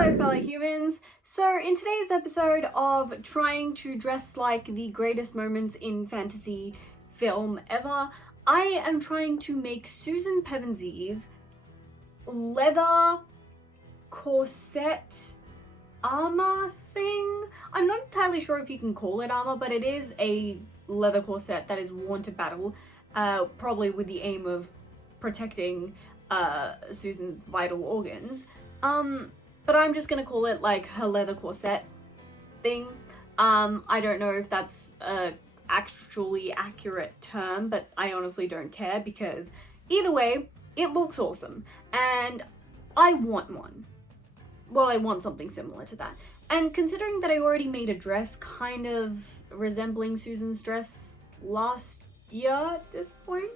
Hello fellow humans! So in today's episode of trying to dress like the greatest moments in fantasy film ever, I am trying to make Susan Pevensy's leather corset armor thing. I'm not entirely sure if you can call it armor, but it is a leather corset that is worn to battle, probably with the aim of protecting Susan's vital organs. But I'm just gonna call it like her leather corset thing. I don't know if that's a actually accurate term, but I honestly don't care because either way, it looks awesome and I want one. Well, I want something similar to that. And considering that I already made a dress kind of resembling Susan's dress last year at this point,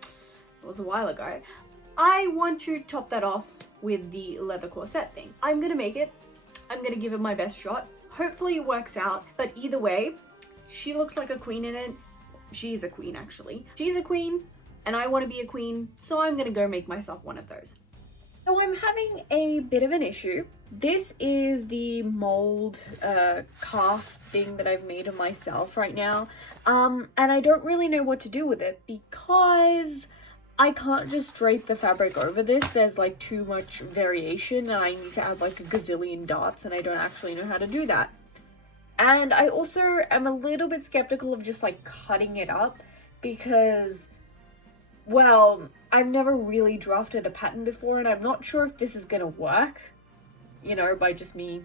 it was a while ago, I want to top that off with the leather corset thing. I'm gonna make it. I'm gonna give it my best shot. Hopefully it works out, but either way, she looks like a queen in it. She's a queen, actually. She's a queen, and I want to be a queen, so I'm gonna go make myself one of those. So I'm having a bit of an issue. This is the mold cast thing that I've made of myself right now, and I don't really know what to do with it because I can't just drape the fabric over this. There's like too much variation and I need to add like a gazillion dots and I don't actually know how to do that. And I also am a little bit skeptical of just like cutting it up because, well, I've never really drafted a pattern before and I'm not sure if this is gonna work, you know, by just me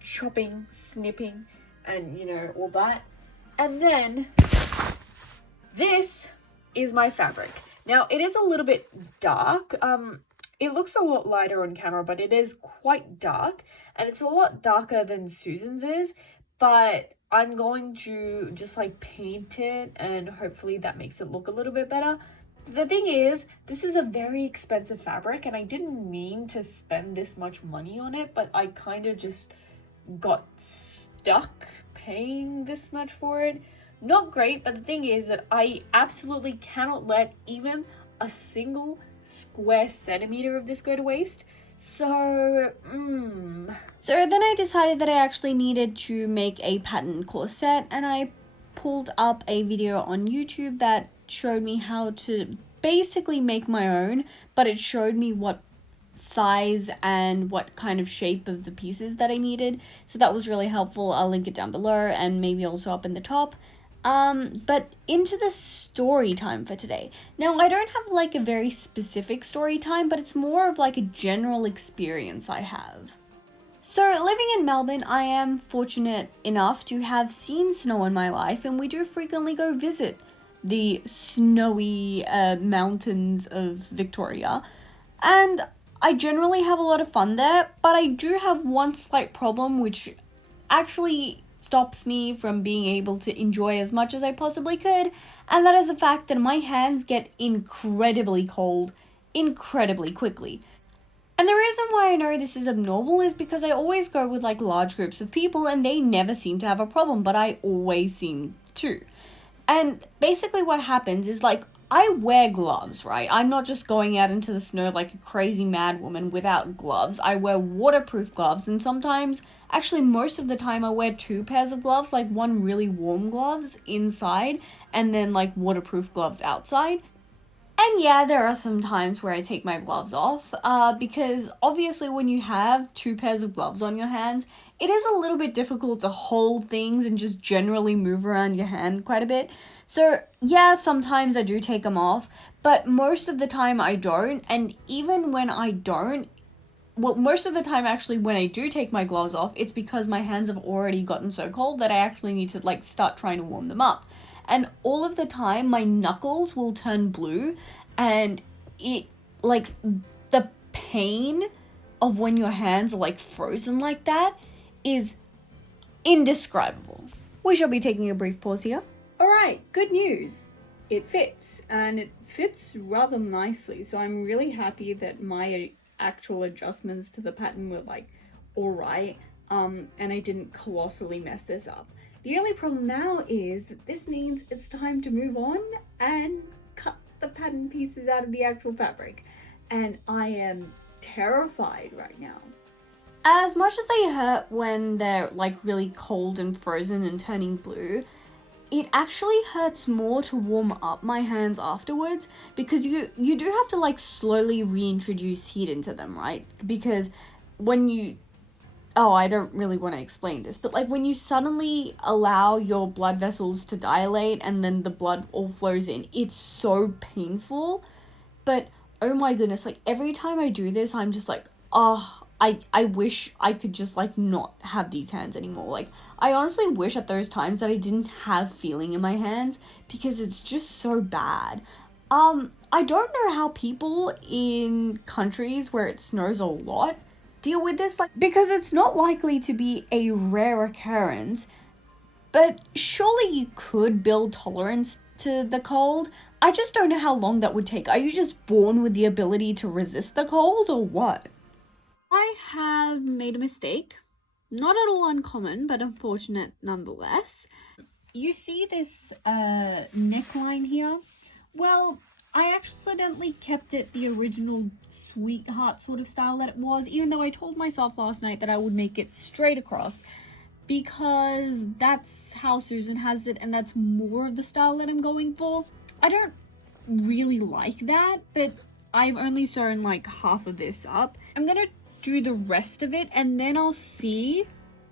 chopping, snipping and, you know, all that. And then this is my fabric. Now, it is a little bit dark. It looks a lot lighter on camera, but it is quite dark. And it's a lot darker than Susan's is. But I'm going to just like paint it and hopefully that makes it look a little bit better. The thing is, this is a very expensive fabric and I didn't mean to spend this much money on it, but I kind of just got stuck paying this much for it. Not great, but the thing is that I absolutely cannot let even a single square centimeter of this go to waste. So then I decided that I actually needed to make a pattern corset and I pulled up a video on YouTube that showed me how to basically make my own, but it showed me what size and what kind of shape of the pieces that I needed. So that was really helpful. I'll link it down below and maybe also up in the top. But into the story time for today. Now, I don't have like a very specific story time, but it's more of like a general experience I have. So living in Melbourne, I am fortunate enough to have seen snow in my life, and we do frequently go visit the snowy mountains of Victoria. And I generally have a lot of fun there, but I do have one slight problem, which actually stops me from being able to enjoy as much as I possibly could, and that is the fact that my hands get incredibly cold incredibly quickly. And the reason why I know this is abnormal is because I always go with like large groups of people and they never seem to have a problem, but I always seem to. And basically what happens is like I wear gloves, right? I'm not just going out into the snow like a crazy mad woman without gloves. I wear waterproof gloves, and sometimes, actually most of the time, I wear 2 pairs of gloves, like one really warm gloves inside and then like waterproof gloves outside. And yeah, there are some times where I take my gloves off because obviously when you have 2 pairs of gloves on your hands, it is a little bit difficult to hold things and just generally move around your hand quite a bit. So yeah, sometimes I do take them off, but most of the time I don't. And even when I don't, well, most of the time actually when I do take my gloves off, it's because my hands have already gotten so cold that I actually need to like start trying to warm them up. And all of the time my knuckles will turn blue and it like the pain of when your hands are like frozen like that is indescribable. We shall be taking a brief pause here. Alright, good news. It fits, and it fits rather nicely, so I'm really happy that my actual adjustments to the pattern were like alright, and I didn't colossally mess this up. The only problem now is that this means it's time to move on and cut the pattern pieces out of the actual fabric, and I am terrified right now. As much as they hurt when they're like really cold and frozen and turning blue, it actually hurts more to warm up my hands afterwards, because you do have to like slowly reintroduce heat into them, right? Because when you, oh, I don't really want to explain this, but like when you suddenly allow your blood vessels to dilate and then the blood all flows in, it's so painful. But oh my goodness, like every time I do this, I'm just like, oh, I wish I could just like not have these hands anymore. Like I honestly wish at those times that I didn't have feeling in my hands, because it's just so bad. I don't know how people in countries where it snows a lot deal with this, like, because it's not likely to be a rare occurrence, but surely you could build tolerance to the cold. I just don't know how long that would take. Are you just born with the ability to resist the cold, or what? I have made a mistake. Not at all uncommon, but unfortunate nonetheless. You see this neckline here? Well, I accidentally kept it the original sweetheart sort of style that it was, even though I told myself last night that I would make it straight across, because that's how Susan has it and that's more of the style that I'm going for. I don't really like that, but I've only sewn like half of this up. I'm gonna do the rest of it and then I'll see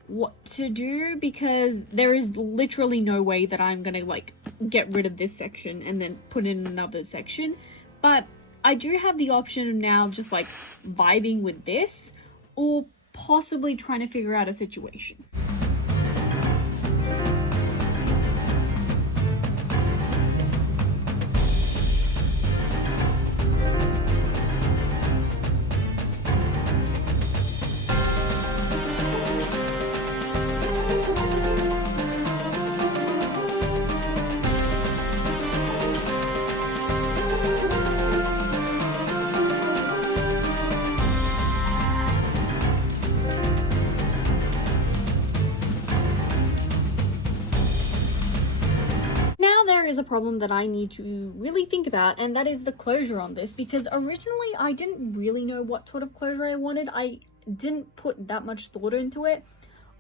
what to do, because there is literally no way that I'm gonna like get rid of this section and then put in another section. But I do have the option of now just like vibing with this, or possibly trying to figure out a situation. Is a problem that I need to really think about, and that is the closure on this, because originally I didn't really know what sort of closure I wanted. I didn't put that much thought into it.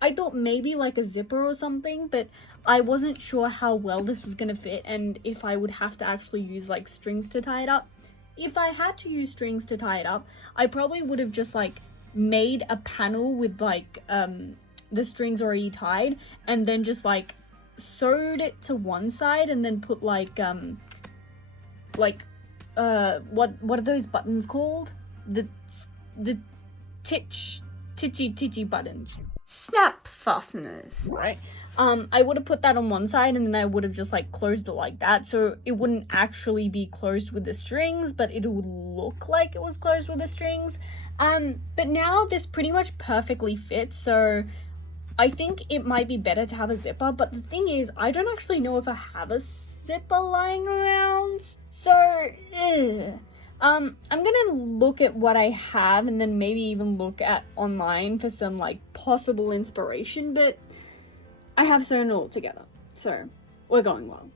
I thought maybe like a zipper or something, but I wasn't sure how well this was gonna fit and if I would have to actually use like strings to tie it up. If I had to use strings to tie it up, I probably would have just like made a panel with like the strings already tied, and then just like sewed it to one side and then put like what are those buttons called? The titchy buttons. Snap fasteners. Right. I would have put that on one side and then I would have just like closed it like that, so it wouldn't actually be closed with the strings, but it would look like it was closed with the strings. But now this pretty much perfectly fits, so I think it might be better to have a zipper, but the thing is, I don't actually know if I have a zipper lying around. So, I'm gonna look at what I have and then maybe even look at online for some like possible inspiration, but I have sewn it all together, so we're going well.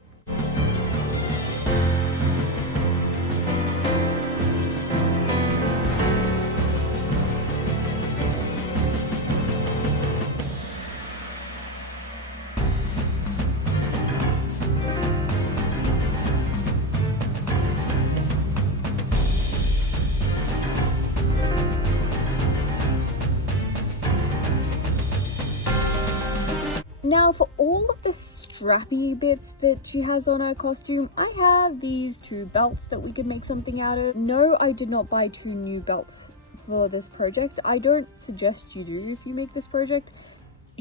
Now for all of the strappy bits that she has on her costume, I have these two belts that we could make something out of. No, I did not buy two new belts for this project. I don't suggest you do if you make this project.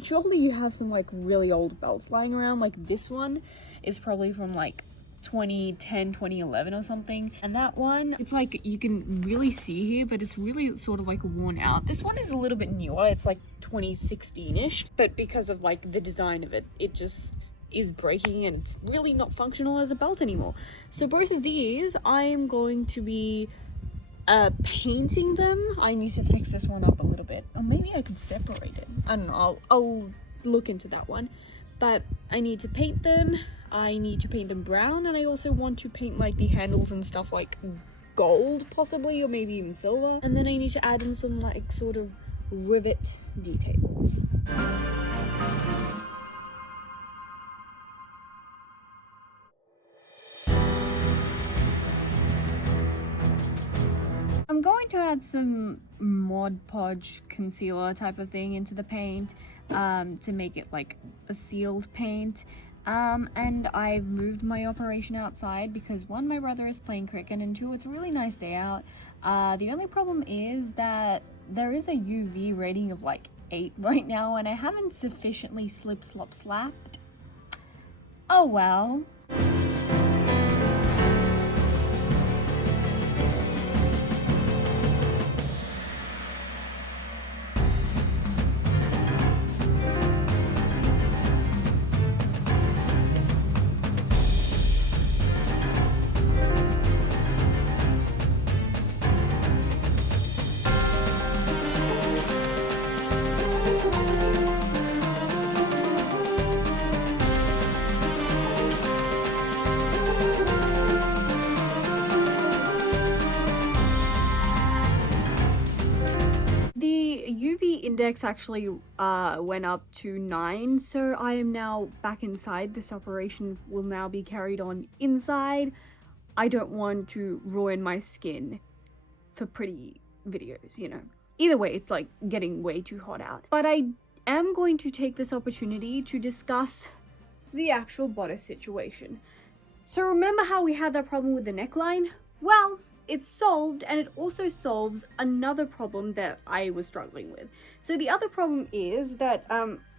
Surely you have some like really old belts lying around, like this one is probably from like 2010, 2011 or something, and that one, it's like you can really see here, but it's really sort of like worn out. This one is a little bit newer, it's like 2016ish, but because of like the design of it, it just is breaking and it's really not functional as a belt anymore. So both of these I'm going to be painting them. I need to fix this one up a little bit, or maybe I could separate it. I don't know, I'll look into that one. But I need to paint them. I need to paint them brown, and I also want to paint like the handles and stuff like gold possibly, or maybe even silver. And then I need to add in some like sort of rivet details. I'm going to add some Mod Podge concealer type of thing into the paint to make it like a sealed paint. And I've moved my operation outside because one, my brother is playing cricket, and two, it's a really nice day out. The only problem is that there is a UV rating of like 8 right now, and I haven't sufficiently slapped. Oh well. UV index actually went up to 9, so I am now back inside. This operation will now be carried on inside. I don't want to ruin my skin for pretty videos, you know. Either way, it's like getting way too hot out. But I am going to take this opportunity to discuss the actual bodice situation. So remember how we had that problem with the neckline? Well, it's solved, and it also solves another problem that I was struggling with. So the other problem is that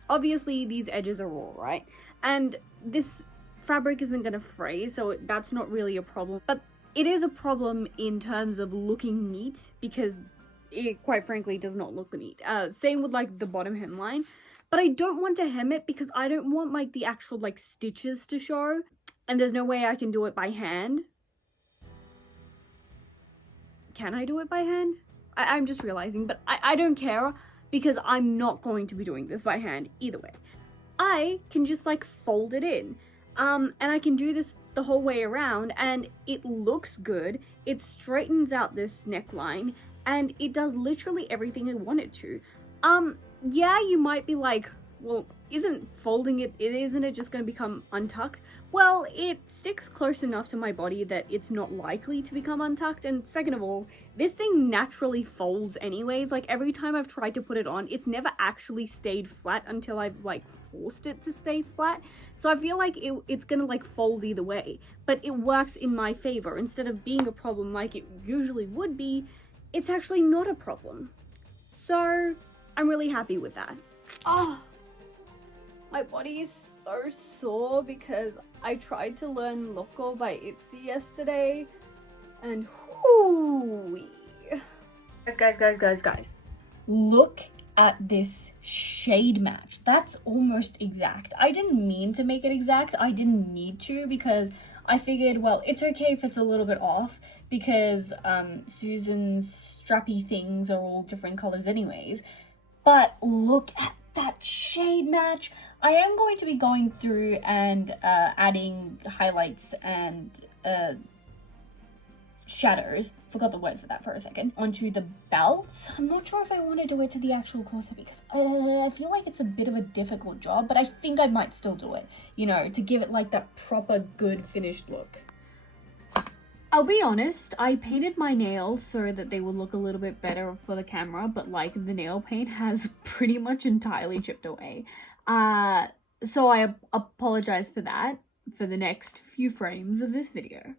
obviously these edges are raw, right? And this fabric isn't going to fray, so that's not really a problem. But it is a problem in terms of looking neat, because it quite frankly does not look neat. Same with like the bottom hemline. But I don't want to hem it because I don't want like the actual like stitches to show, and there's no way I can do it by hand. Can I do it by hand? I'm just realizing, but I don't care because I'm not going to be doing this by hand either way. I can just like fold it in, and I can do this the whole way around, and it looks good. It straightens out this neckline, and it does literally everything I want it to. Yeah, you might be like, well, isn't it just going to become untucked? Well, it sticks close enough to my body that it's not likely to become untucked, and second of all, this thing naturally folds anyways. Like, every time I've tried to put it on, it's never actually stayed flat until I've like forced it to stay flat. So I feel like it's gonna like fold either way, but it works in my favor. Instead of being a problem like it usually would be, it's actually not a problem. So I'm really happy with that. Oh, my body is so sore because I tried to learn Loco by Itzy yesterday, and whoo-wee. Guys. Look at this shade match. That's almost exact. I didn't mean to make it exact. I didn't need to, because I figured, well, it's okay if it's a little bit off, because Susan's strappy things are all different colors anyways. But look at that shade match. I am going to be going through and adding highlights and shadows, forgot the word for that for a second, onto the belts. I'm not sure if I want to do it to the actual corset because I feel like it's a bit of a difficult job, but I think I might still do it, you know, to give it like that proper good finished look. I'll be honest, I painted my nails so that they would look a little bit better for the camera, but like the nail paint has pretty much entirely chipped away. So I apologize for that for the next few frames of this video.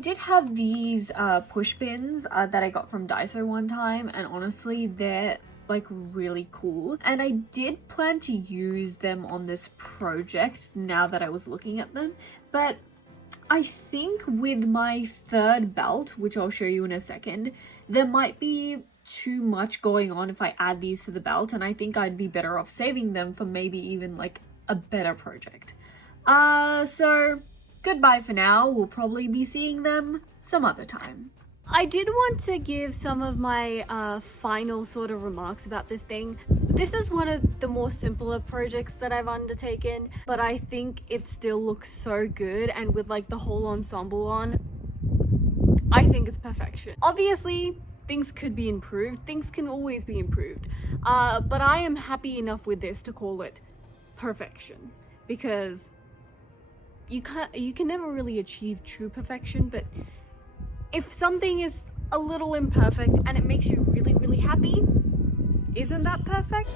Did have these push pins that I got from Daiso one time, and honestly they're like really cool, and I did plan to use them on this project now that I was looking at them, but I think with my third belt, which I'll show you in a second, there might be too much going on if I add these to the belt, and I think I'd be better off saving them for maybe even like a better project. So goodbye for now. We'll probably be seeing them some other time. I did want to give some of my final sort of remarks about this thing. This is one of the more simpler projects that I've undertaken, but I think it still looks so good, and with like the whole ensemble on, I think it's perfection. Obviously, things could be improved. Things can always be improved. But I am happy enough with this to call it perfection, because you can never really achieve true perfection, but if something is a little imperfect and it makes you really, really happy, isn't that perfect?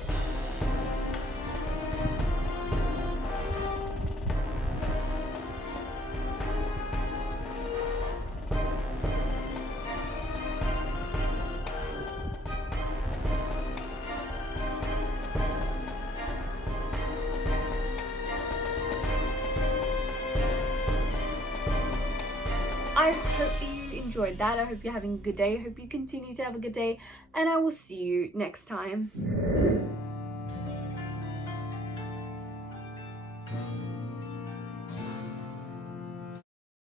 I hope you enjoyed that. I hope you're having a good day. I hope you continue to have a good day, and I will see you next time.